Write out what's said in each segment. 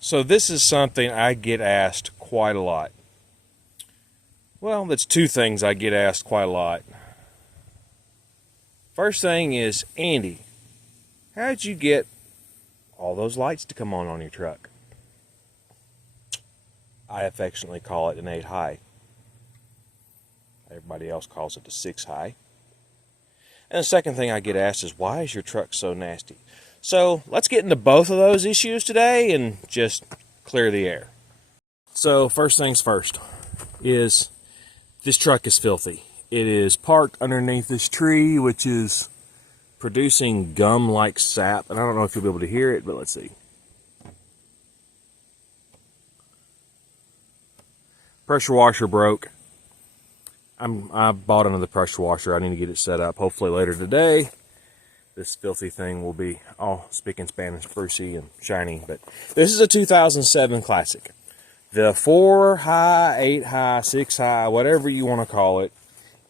So this is something I get asked quite a lot. Well, that's two things I get asked quite a lot. First thing is, Andy, how'd you get all those lights to come on your truck? I affectionately call it an 8 high. Everybody else calls it a 6 high. And the second thing I get asked is, why is your truck so nasty? So let's get into both of those issues today and just clear the air. So first things first is this truck is filthy. It is parked underneath this tree, which is producing gum-like sap. And I don't know if you'll be able to hear it, but let's see. Pressure washer broke. I bought another pressure washer. I need to get it set up. Hopefully later today, this filthy thing will be all spick and span and sprucey and shiny. But this is a 2007 Classic. The 4 high, 8 high, 6 high, whatever you want to call it,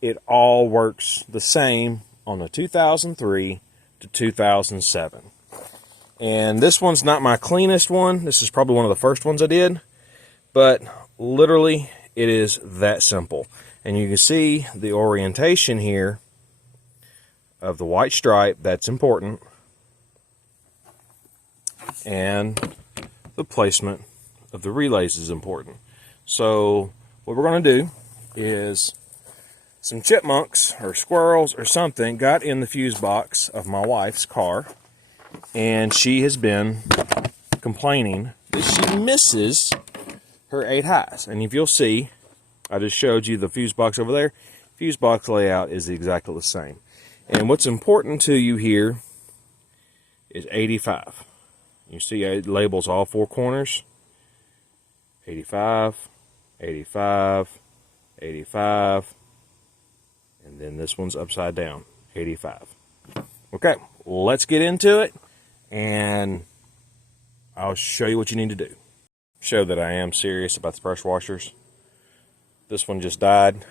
it all works the same on the 2003 to 2007. And this one's not my cleanest one. This is probably one of the first ones I did. But literally, it is that simple. And you can see the orientation here of the white stripe. That's important. And the placement of the relays is important. So what we're going to do is some chipmunks or squirrels or something got in the fuse box of my wife's car, and she has been complaining that she misses her 8 highs. And if you'll see, I just showed you the fuse box over there. Fuse box layout is exactly the same. And what's important to you here is 85. You see it labels all 4 corners. 85, 85, 85, and then this one's upside down, 85. Okay, let's get into it, and I'll show you what you need to do. Show that I am serious about the pressure washers. This one just died.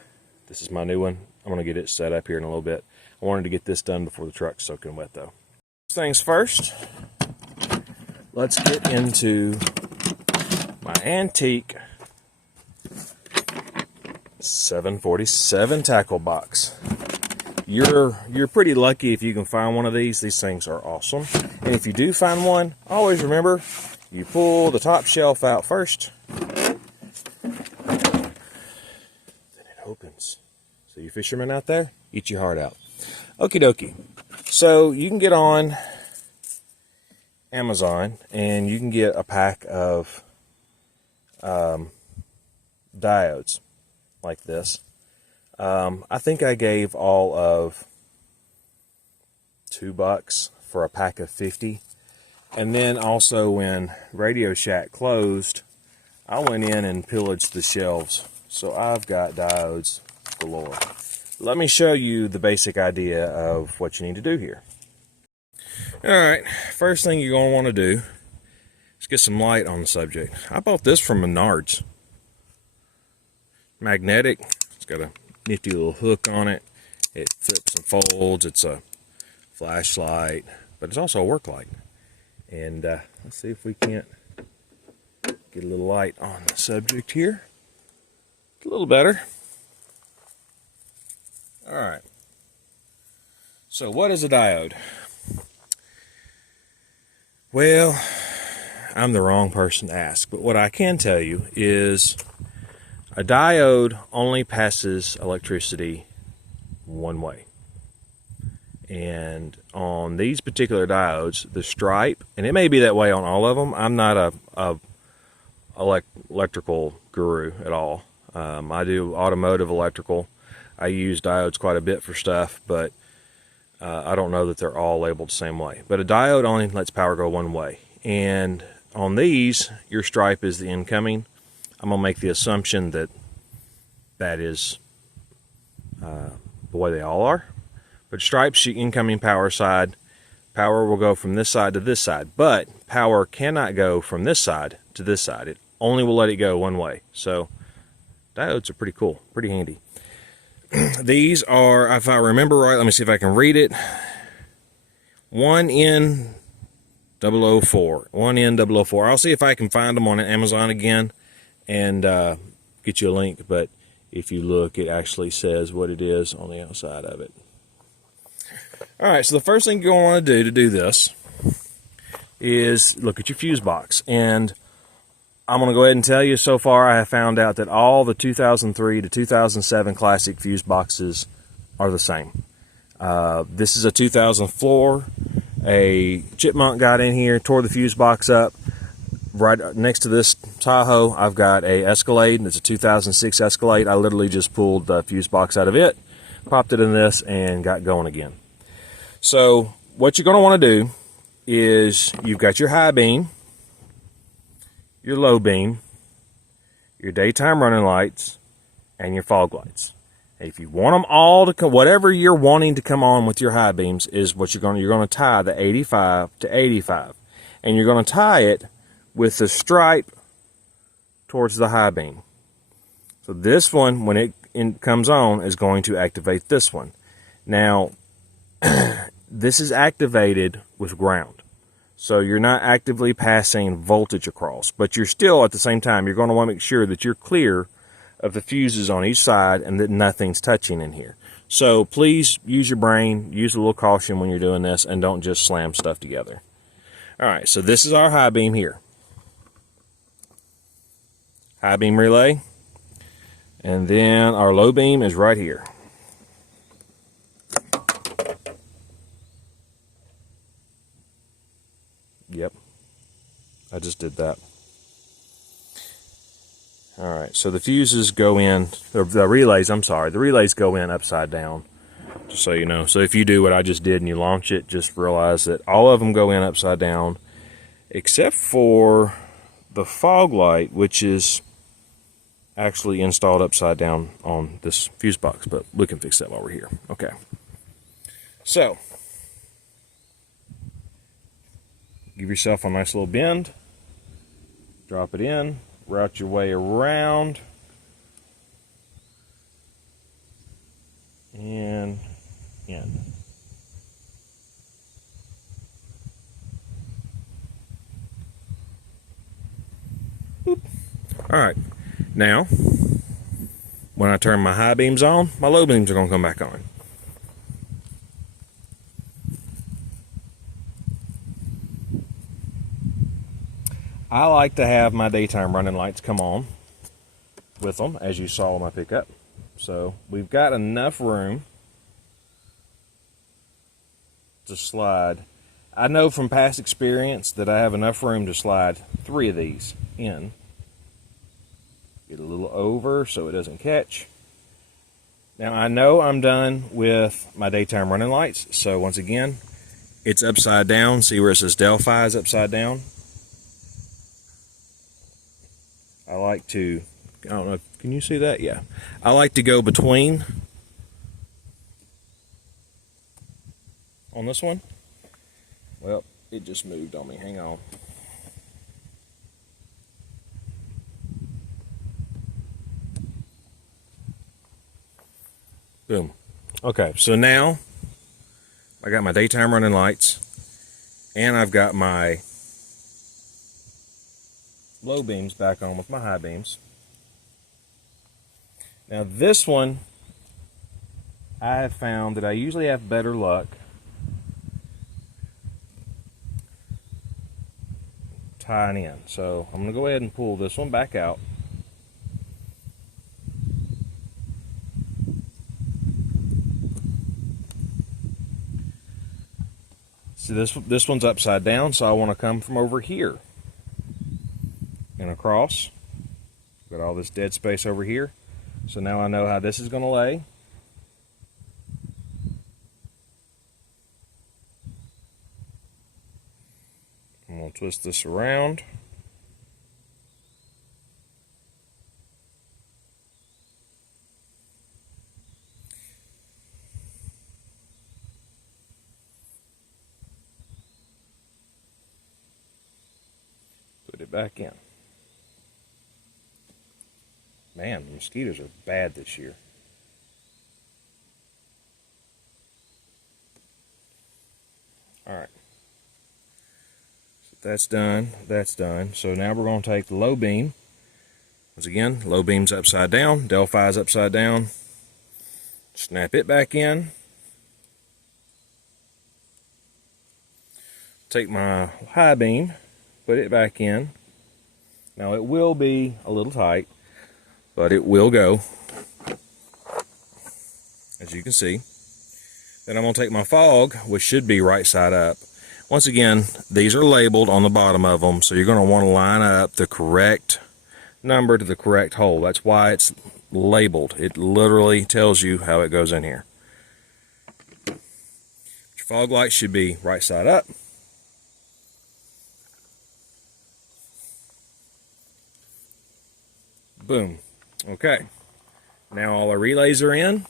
This is my new one. I'm going to get it set up here in a little bit. I wanted to get this done before the truck's soaking wet, though. First things first, let's get into my antique 747 tackle box. You're pretty lucky if you can find one of these. These things are awesome. And if you do find one, always remember, you pull the top shelf out first. Then it opens. So you fishermen out there, eat your heart out. Okie dokie. So you can get on Amazon and you can get a pack of diodes like this. I think I gave all of $2 for a pack of 50. And then also when Radio Shack closed, I went in and pillaged the shelves. So I've got diodes galore. Let me show you the basic idea of what you need to do here. Alright, first thing you're going to want to do is get some light on the subject. I bought this from Menards. Magnetic. It's got a nifty little hook on it. It flips and folds. It's a flashlight, but it's also a work light. And let's see if we can't get a little light on the subject here. It's a little better. Alright. So what is a diode? Well, I'm the wrong person to ask, but what I can tell you is a diode only passes electricity one way. And on these particular diodes, the stripe, and it may be that way on all of them. I'm not a electrical guru at all. I do automotive electrical. I use diodes quite a bit for stuff, but I don't know that they're all labeled the same way. But a diode only lets power go one way. And on these, your stripe is the incoming. I'm going to make the assumption that that is the way they all are. But stripes, the incoming power side, power will go from this side to this side. But power cannot go from this side to this side. It only will let it go one way. So diodes are pretty cool, pretty handy. These are, if I remember right, let me see if I can read it. 1N 004. 1N004. I'll see if I can find them on Amazon again and get you a link, but if you look, it actually says what it is on the outside of it. All right, so the first thing you're going to want to do this is look at your fuse box. And I'm going to go ahead and tell you, so far I have found out that all the 2003 to 2007 classic fuse boxes are the same. This is a 2004. A chipmunk got in here, tore the fuse box up. Right next to this Tahoe, I've got a Escalade. It's a 2006 Escalade. I literally just pulled the fuse box out of it, popped it in this, and got going again. So what you're going to want to do is you've got your high beam, your low beam, your daytime running lights, and your fog lights. If you want them all to come, whatever you're wanting to come on with your high beams is what you're going to tie the 85 to 85, and you're going to tie it with the stripe towards the high beam. So this one, when it comes on, is going to activate this one. Now, this is activated with ground. So you're not actively passing voltage across, but you're still, at the same time, you're going to want to make sure that you're clear of the fuses on each side and that nothing's touching in here. So please use your brain, use a little caution when you're doing this, and don't just slam stuff together. All right, so this is our high beam here. High beam relay, and then our low beam is right here. Yep, I just did that. All right, so the fuses go in, the relays, I'm sorry, the relays go in upside down, just so you know. So if you do what I just did and you launch it, just realize that all of them go in upside down, except for the fog light, which is actually installed upside down on this fuse box, but we can fix that while we're here. Okay. So, give yourself a nice little bend, drop it in, route your way around, and in. Boop. All right. Now, when I turn my high beams on, my low beams are going to come back on. I like to have my daytime running lights come on with them, as you saw in my pickup. So we've got enough room to slide. I know from past experience that I have enough room to slide 3 of these in. Get a little over so it doesn't catch. Now I know I'm done with my daytime running lights, so once again, it's upside down. See where it says Delphi is upside down? I like to, I don't know, can you see that? Yeah. I like to go between on this one. Well, it just moved on me. Hang on. Boom. Okay, so now I got my daytime running lights and I've got my low beams back on with my high beams. Now this one, I have found that I usually have better luck tying in. So I'm going to go ahead and pull this one back out. See, this one's upside down, so I want to come from over here and across. Got all this dead space over here. So now I know how this is going to lay. I'm going to twist this around. Put it back in. Man, the mosquitoes are bad this year. All right. That's done. That's done. So now we're going to take the low beam. Once again, low beam's upside down. Delphi's upside down. Snap it back in. Take my high beam, put it back in. Now it will be a little tight, but it will go, as you can see. Then I'm going to take my fog, which should be right side up. Once again, these are labeled on the bottom of them, so you're going to want to line up the correct number to the correct hole. That's why it's labeled. It literally tells you how it goes in here. Your fog light should be right side up. Boom. Okay. Now all our relays are in.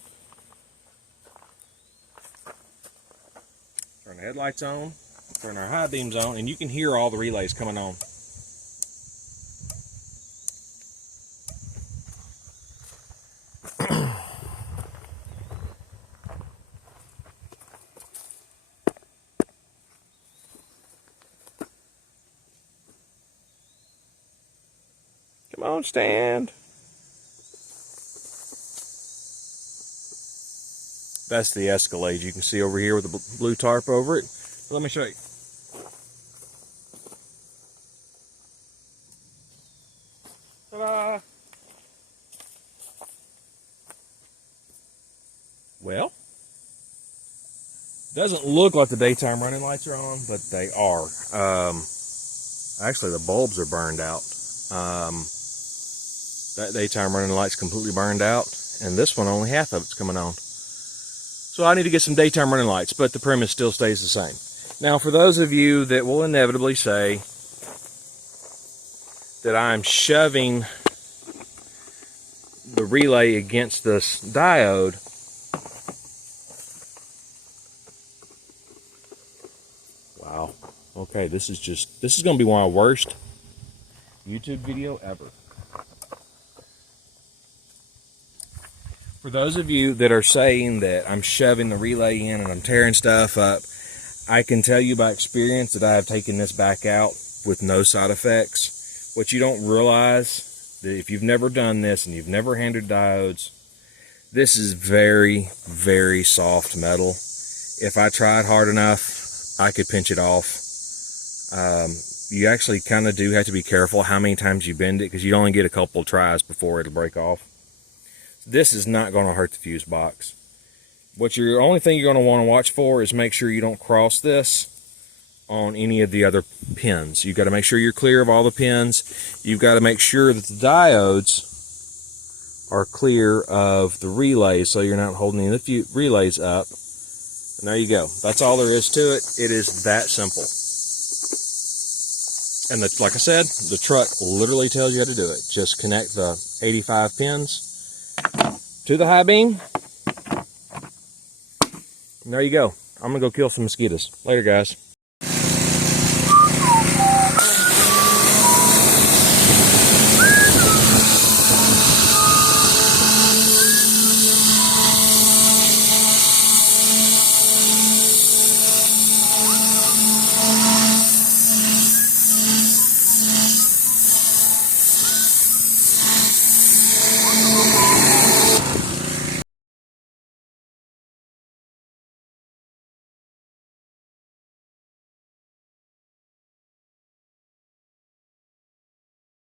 Turn the headlights on. Turn our high beams on, and you can hear all the relays coming on. Come on, stand. That's the Escalade you can see over here with the blue tarp over it. Let me show you. Ta-da! Well, doesn't look like the daytime running lights are on, but they are. Actually, the bulbs are burned out. That daytime running light's completely burned out, and this one, only half of it's coming on. So I need to get some daytime running lights, but the premise still stays the same. Now, for those of you that will inevitably say that I'm shoving the relay against this diode, wow, okay, this is going to be one of my worst YouTube video ever. For those of you that are saying that I'm shoving the relay in and I'm tearing stuff up, I can tell you by experience that I have taken this back out with no side effects. What you don't realize, that if you've never done this and you've never handled diodes, this is very, very soft metal. If I tried hard enough, I could pinch it off. You actually kind of do have to be careful how many times you bend it, because you only get a couple tries before it'll break off. This is not going to hurt the fuse box. Your only thing you're going to want to watch for is make sure you don't cross this on any of the other pins. You've got to make sure you're clear of all the pins. You've got to make sure that the diodes are clear of the relays, so you're not holding any of the relays up. And there you go. That's all there is to it. It is that simple. And like I said, the truck literally tells you how to do it. Just connect the 85 pins to the high beam. And there you go. I'm going to go kill some mosquitoes. Later, guys.